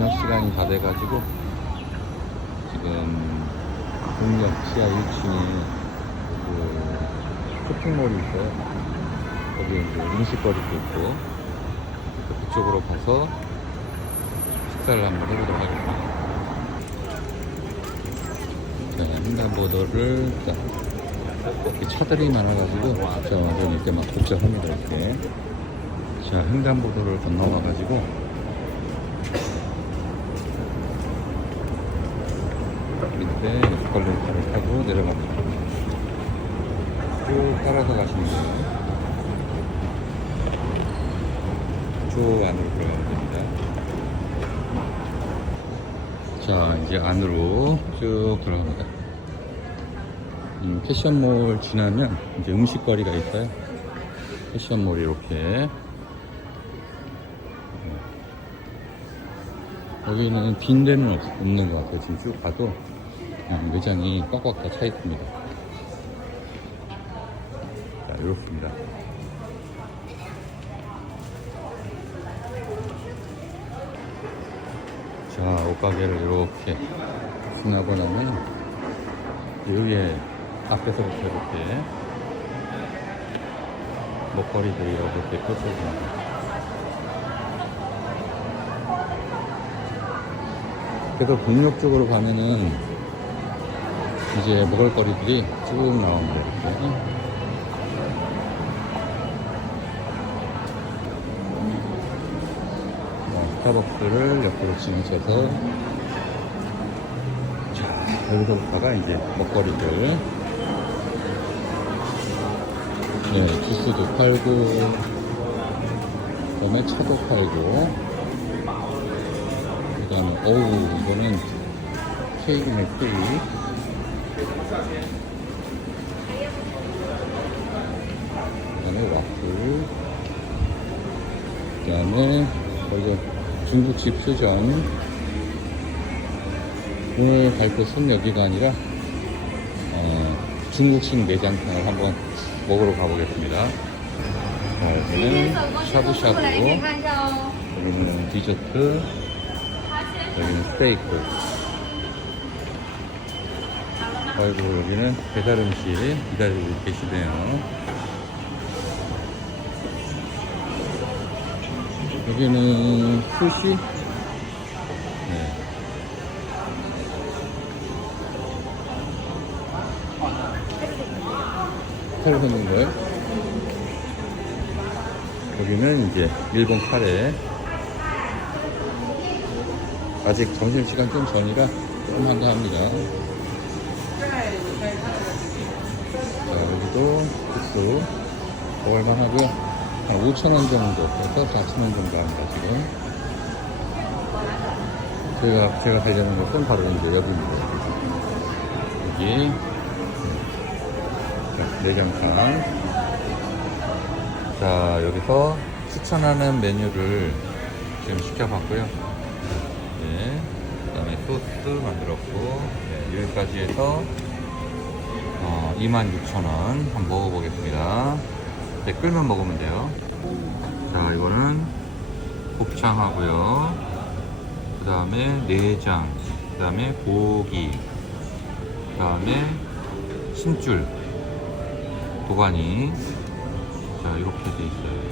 저녁 시간이 다 돼가지고 지금 동역 지하 1층에 그 쇼핑몰이 있어요. 거기에 이제 음식거리도 있고 그쪽으로 가서 식사를 한번 해보도록 하겠습니다. 자, 횡단보도를 딱 이렇게 차들이 많아가지고 자, 완전 이렇게 막 복잡합니다 이렇게. 자, 횡단보도를 건너가가지고 밑에 에스컬레이터를 타고 내려갑니다. 쭉 따라서 가시면 돼요. 쭉 안으로 들어가면 됩니다. 자, 이제 안으로 쭉 들어갑니다. 음, 패션몰 지나면 이제 음식거리가 있어요. 패션몰이 이렇게. 여기는 빈 데는 없, 없는 것 같아요. 지금 쭉 그냥 매장이 꽉꽉 다 차 있습니다. 자, 이렇습니다. 자, 옷가게를 이렇게 지나고 나면 여기에 앞에서부터 이렇게 먹거리들이 이렇게 펼쳐집니다. 그래서 동력 쪽으로 가면은 이제 먹을거리들이 쭉 나옵니다. 이렇게. 어, 스타벅스를 옆으로 지나쳐서 자, 여기서부터가 이제 먹거리들 네, 주스도 팔고 그 다음에 차도 팔고 그 다음에 어우 이거는 케이크네 케이크 그다음에 와플. 그다음에 이제 중국집 퓨전. 오늘 갈 곳은 여기가 아니라 어, 중국식 내장탕을 한번 먹으러 가보겠습니다. 어, 여기는 샤브샤브 여기는 디저트, 여기는 스테이크. 아이고 여기는 배달 음식 기다리고 계시네요 여기는 수시 네. 새로 생긴 거예요 여기는 이제 일본 카레 아직 점심시간 좀 전이라 조금 한가합니다. 자, 여기도 국수 먹을만 하고요. 한 5,000원 정도에서 4,000원 정도 합니다, 지금. 제가, 제가 가려는 곳은 바로 이제 여기입니다. 여기. 자, 내장탕. 자, 여기서 추천하는 메뉴를 지금 시켜봤고요. 네. 그 다음에 소스 만들었고, 네, 여기까지 해서, 어, 26,000원 한번 먹어보겠습니다. 네, 끓면 먹으면 돼요. 자, 이거는 곱창 하고요. 그 다음에 내장, 그 다음에 고기, 그 다음에 심줄, 도가니. 자, 이렇게 돼 있어요.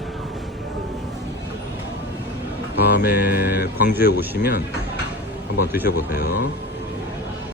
다음에 광주에 오시면 한번 드셔보세요.